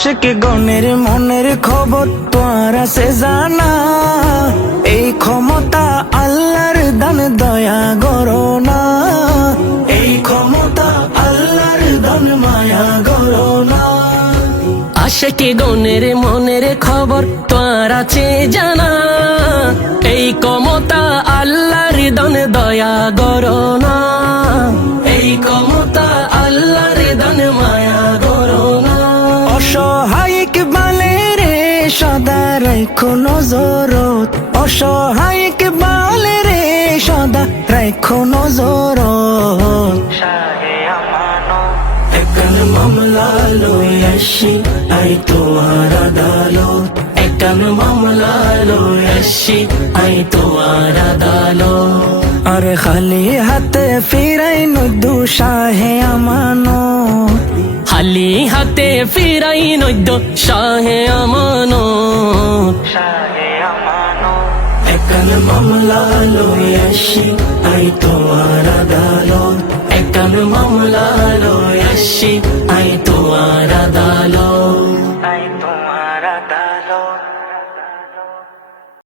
আশিকে গণের মনের খবর তোমার আছে জানা, এই ক্ষমতা আল্লাহর দান, দয়া করো না। এই ক্ষমতা আল্লাহর দান, মায়া করো না। আশিকে গণের মনের খবর তোমার আছে জানা, এই ক্ষমতা আল্লাহর দান, দয়া করো না। এই ক্ষমতা আল্লাহর দান, মায়া করো না। অসহায়িক বালে রে সদা রাখো নজরত, অসহায়িক বালে রে সদা রাখো নজরত। একখান মামলা লই আসি আই তোমার আদালত, একখান মামলা লই আসি আই তোমার আদালত। আরে খালি হাতে ফিরাই নদু শাহে আমানত, খালি হাতে ফিরাই নদ্য শাহে আমানত। একখান মামলা লই আসি আই তোমার আদালত, একখান মামলা লই আসি